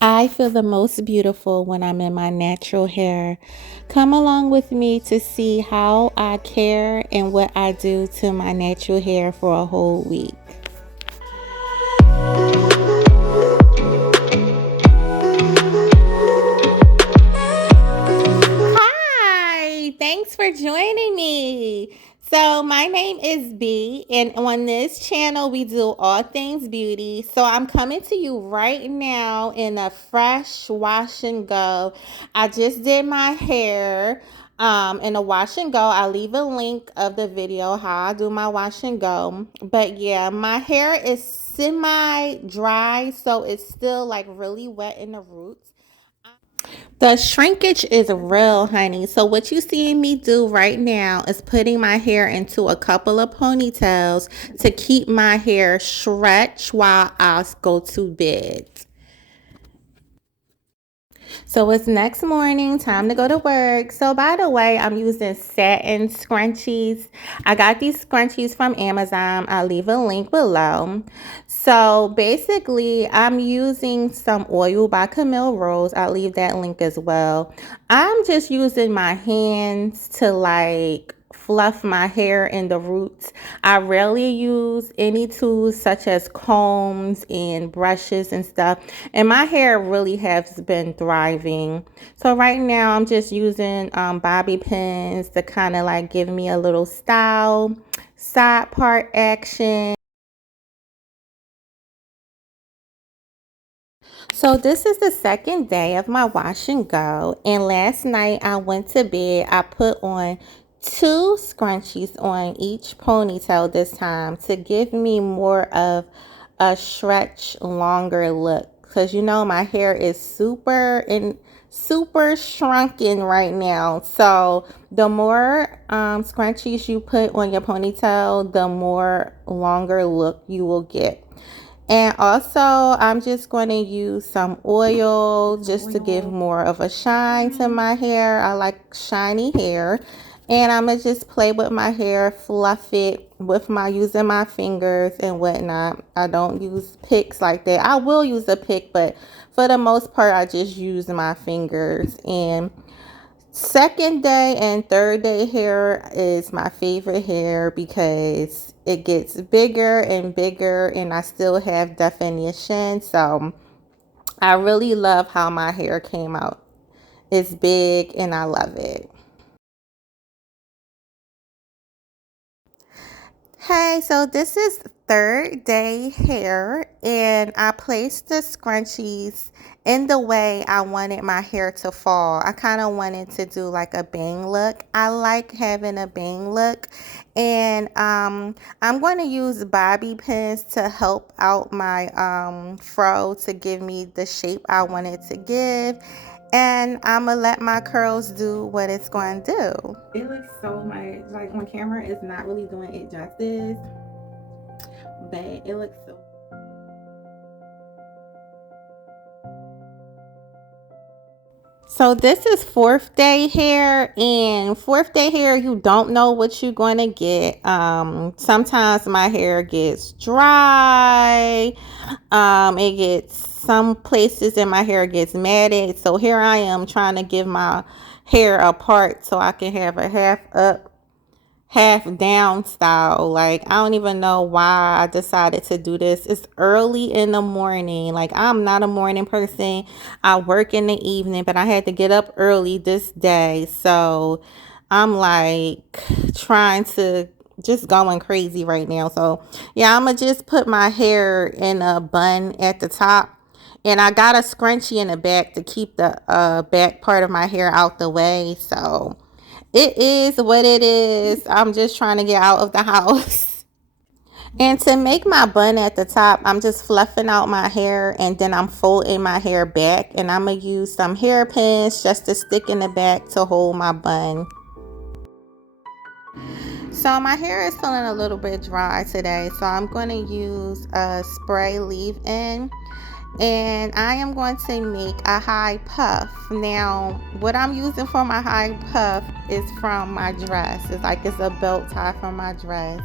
I feel the most beautiful when I'm in my natural hair. Come along with me to see how I care and what I do to my natural hair for a whole week. Hi, thanks for joining me. So, my name is B, and on this channel, we do all things beauty. So, I'm coming to you right now in a fresh wash and go. I just did my hair in a wash and go. I'll leave a link of the video how I do my wash and go. But yeah, my hair is semi dry, so it's still like really wet in the roots. The shrinkage is real, honey. So what you seeing me do right now is putting my hair into a couple of ponytails to keep my hair stretched while I go to bed. So it's next morning, time to go to work. So by the way, I'm using satin scrunchies. I got these scrunchies from Amazon. I'll leave a link below. So basically, I'm using some oil by Camille Rose. I'll leave that link as well. I'm just using my hands to like fluff my hair in the roots. I rarely use any tools such as combs and brushes and stuff. And my hair really has been thriving. So right now I'm just using bobby pins to kind of like give me a little style, side part action. So this is the second day of my wash and go. And last night I went to bed. I put on two scrunchies on each ponytail this time to give me more of a stretch longer look. Because you know my hair is super shrunken right now. So the more scrunchies you put on your ponytail, the more longer look you will get. And also, I'm just going to use some oil just to give more of a shine to my hair. I like shiny hair. And I'm going to just play with my hair, fluff it with my using my fingers and whatnot. I don't use picks like that. I will use a pick, but for the most part, I just use my fingers. And second day and third day hair is my favorite hair because it gets bigger and bigger and I still have definition. So I really love how my hair came out. It's big and I love it. Hey, so this is third day hair, and I placed the scrunchies in the way I wanted my hair to fall. I kind of wanted to do like a bang look. I like having a bang look, and I'm going to use bobby pins to help out my fro to give me the shape I wanted to give. And I'm gonna let my curls do what it's going to do. It looks so much like on camera, it's not really doing it justice, but it looks so. So this is fourth day hair, and fourth day hair, you don't know what you're going to get. Sometimes my hair gets dry. It gets some places in my hair gets matted. So here I am trying to give my hair a part so I can have a half up, half down style. Like I don't even know why I decided to do this. It's early in the morning. Like I'm not a morning person. I work in the evening, but I had to get up early this day. So I'm like trying to just going crazy right now. So yeah, I'm gonna just put my hair in a bun at the top. And I got a scrunchie in the back to keep the back part of my hair out the way. So it is what it is. I'm just trying to get out of the house. And to make my bun at the top, I'm just fluffing out my hair and then I'm folding my hair back. And I'm going to use some hairpins just to stick in the back to hold my bun. So my hair is feeling a little bit dry today. So I'm going to use a spray leave-in. And I am going to make a high puff. Now, what I'm using for my high puff is from my dress. It's like it's a belt tie from my dress.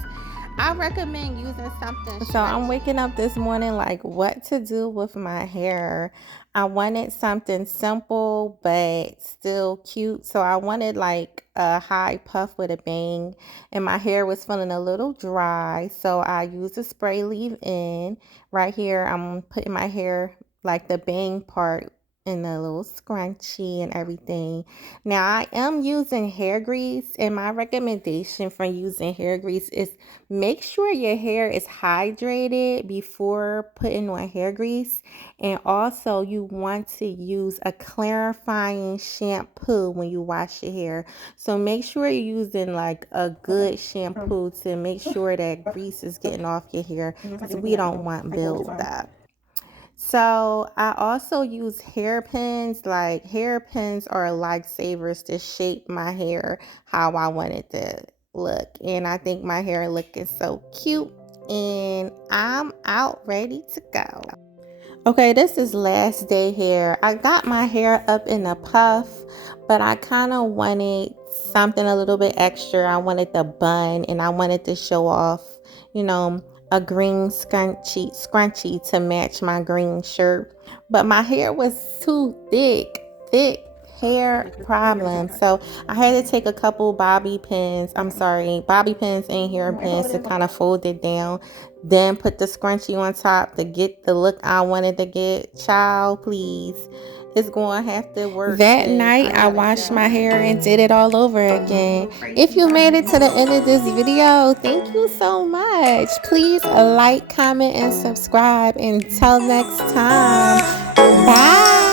I recommend using something. So I'm waking up this morning like what to do with my hair. I wanted something simple but still cute. So I wanted like a high puff with a bang, and my hair was feeling a little dry. So I used a spray leave-in. Right here, I'm putting my hair like the bang part in a little scrunchie and everything. Now I am using hair grease, and my recommendation for using hair grease is make sure your hair is hydrated before putting on hair grease. And also you want to use a clarifying shampoo when you wash your hair. So make sure you're using like a good shampoo to make sure that grease is getting off your hair, because we don't want buildup. So I also use hairpins. Like hairpins are lifesavers to shape my hair how I want it to look. And I think my hair looking so cute. And I'm out ready to go. Okay, this is last day hair. I got my hair up in a puff, but I kind of wanted something a little bit extra. I wanted the bun, and I wanted to show off, you know, a green scrunchie to match my green shirt. But my hair was too thick hair problem. So I had to take a couple bobby pins and hair pins to kind of fold it down, then put the scrunchie on top to get the look I wanted to get. Child, please. It's going to have to work. That night, I washed my hair and did it all over again. If you made it to the end of this video, thank you so much. Please like, comment, and subscribe. Until next time, bye.